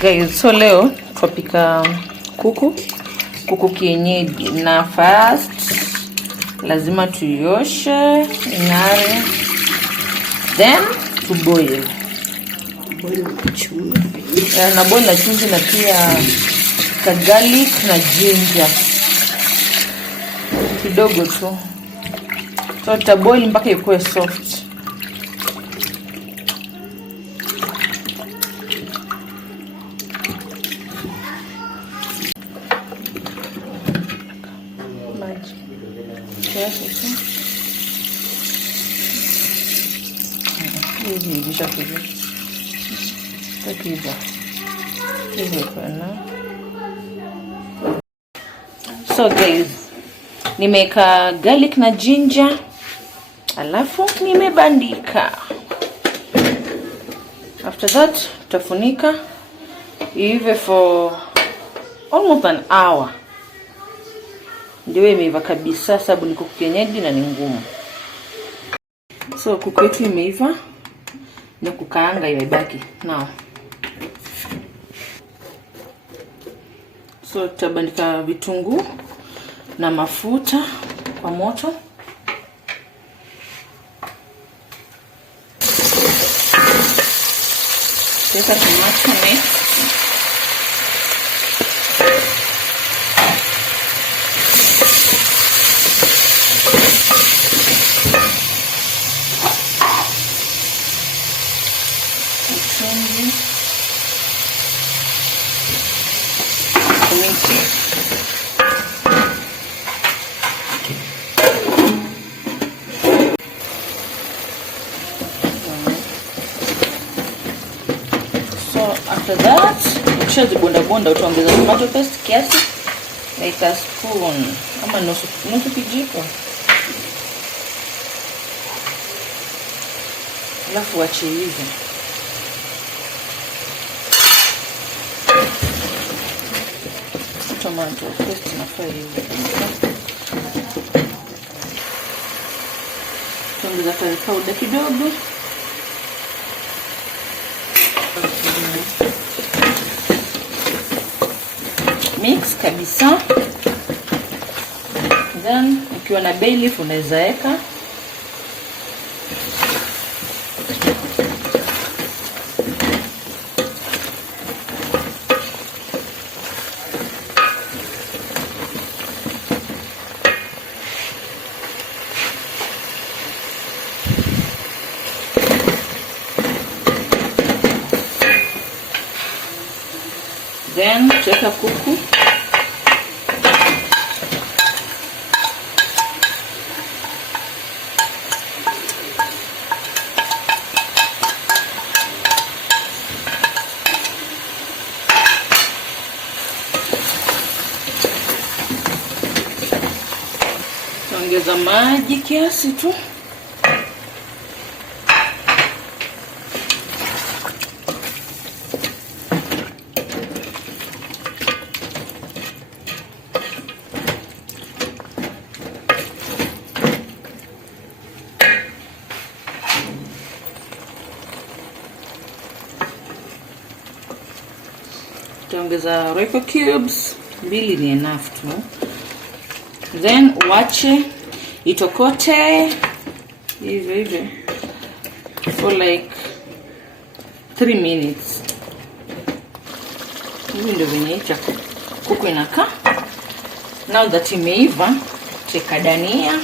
Guys, so leo tupika kuku kienyeji, na first lazima tuioshe ing'are, then to boil na boil na chumvi na pia ka garlic na ginger kidogo tu, so ta boil mpaka ikuwe soft. So guys, nimeka garlic na ginger, alafu nimebandika. After that tutafunika ive for almost an hour. Ndio imeiva kabisa, sababu ni kuku kienyeji na ni ngumu. So kuku yetu imeiva na kukaanga imebaki. Now so tutabandika vitunguu na mafuta kwa moto. Weka tomato mix. So after that, ukishazibonda bonda utaongeza tomato paste kiasi, like a spoon ama nusu kijiko. Alafu ache hivi. Tomato paste na hivi. Tuongeza curry powder kidogo. Mix kabisa. Then ukiwa na bay leaf unaweza weka. Then tuweka kuku. Ongeza maji kiasi tu. Ongeza Royco cubes, mbili ni enough tu. Then uache itokote hivi for like 3 minutes. Hivi ndio vinaicha kuku inakaa. Now that imeiva, cheka dania.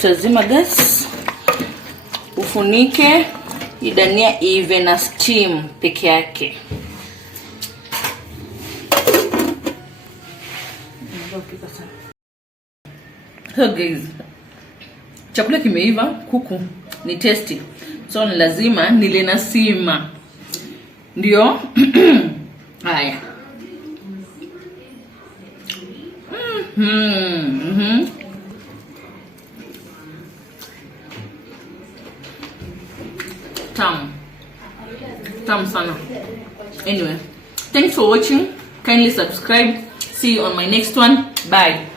Utazima gas, ufunike idania ive na steam peke yake. So guys, chakula kimeiva, kuku ni tasty, so ni lazima nile na sima. Ndio haya. Tamu sana. Anyway, thanks for watching. Kindly subscribe. See you on my next one. Bye.